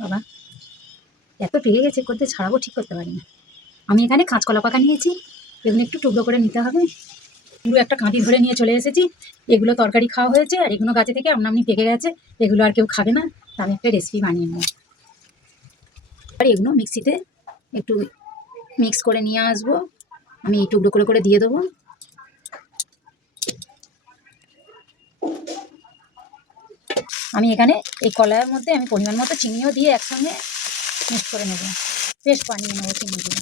বাবা এত পেয়ে গেছে, করতে ছাড়াবো ঠিক করতে পারি না। আমি এখানে কাঁচকলা পাকা নিয়েছি, এগুলো একটু টুকরো করে নিতে হবে। পুরো একটা কাঁটি ধরে নিয়ে চলে এসেছি। এগুলো তরকারি খাওয়া হয়েছে, আর এগুলো গাছে থেকে আমনামনি পেকে গেছে, এগুলো আর কেউ খাবে না। তা আমি একটা রেসিপি বানিয়ে নেব। আর এগুলো মিক্সিতে একটু মিক্স করে নিয়ে আসবো। আমি এই টুকরো করে করে দিয়ে দেবো। আমি এখানে এই কলার মধ্যে আমি পরিমাণ মতো চিনিও দিয়ে একসঙ্গে মিক্স করে নেব, পেস্ট বানিয়ে নেবো চিনি দিয়ে।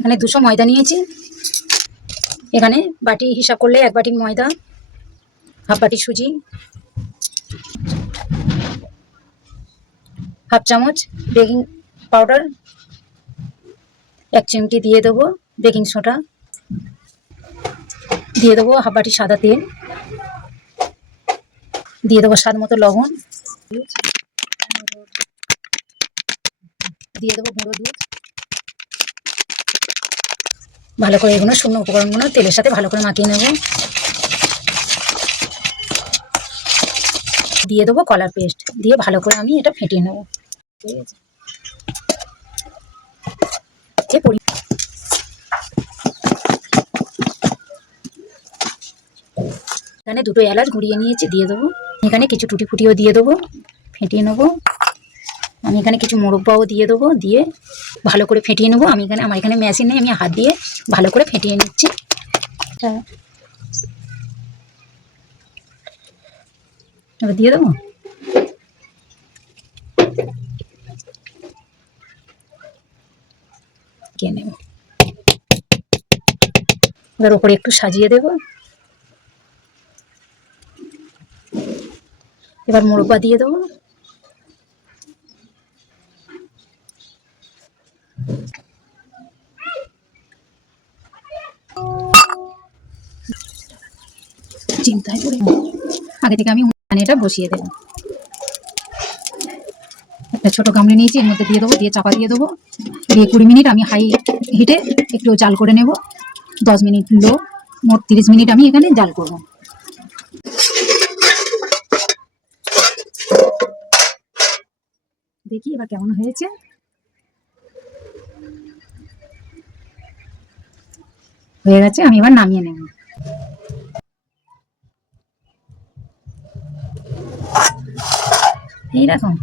এখানে 200 ময়দা নিয়েছি। এখানে বাটি হিসাব করলে 1 বাটি ময়দা, হাফ বাটি সুজি, হাফ চামচ বেকিং পাউডার, 1 চিমটি দিয়ে দেবো বেকিং সোডা, দিয়ে দেবো হাফ বাটি সাদা তেল, দিয়ে দেবো স্বাদ মতো লবণ, দিয়ে দেবো গুঁড়ো দুধ। ভালো করে এগুলো শুকনো উপকরণগুলো তেলের সাথে ভালো করে মাখিয়ে নেব। দিয়ে দেবো কলার পেস্ট, দিয়ে ভালো করে আমি এটা ফেটিয়ে নেব। এখানে 2টো এলাচ গুঁড়িয়ে নিয়েছি, দিয়ে দেবো। এখানে কিছু টুটি ফুটিও দিয়ে দেবো, ফেটিয়ে নেবো। আমি এখানে কিছু মোরব্বাও দিয়ে দেবো, দিয়ে ভালো করে ফেটিয়ে নেবো। আমার এখানে মেশিন নেই, আমি হাত দিয়ে ভালো করে ফেটিয়ে নিচ্ছি। এবার দিয়ে দেবো। কে নেব, এবার ওপরে একটু সাজিয়ে দেবো। এবার মোরব্বা দিয়ে দেবো। চিন্তায় পড়ে আগে থেকে আমি এটা বসিয়ে দেবো। একটা ছোট গামলা নিয়েছি, এর মধ্যে দিয়ে দেবো, দিয়ে চাপা দিয়ে দেবো, দিয়ে 20 মিনিট আমি হাই হিটে একটু জাল করে নেব। 10 মিনিট লো, মোট 30 মিনিট আমি এখানে জাল করব। দেখি এবার কেমন হয়েছে। হয়ে গেছে, আমি এবার নামিয়ে নেব। এইরকম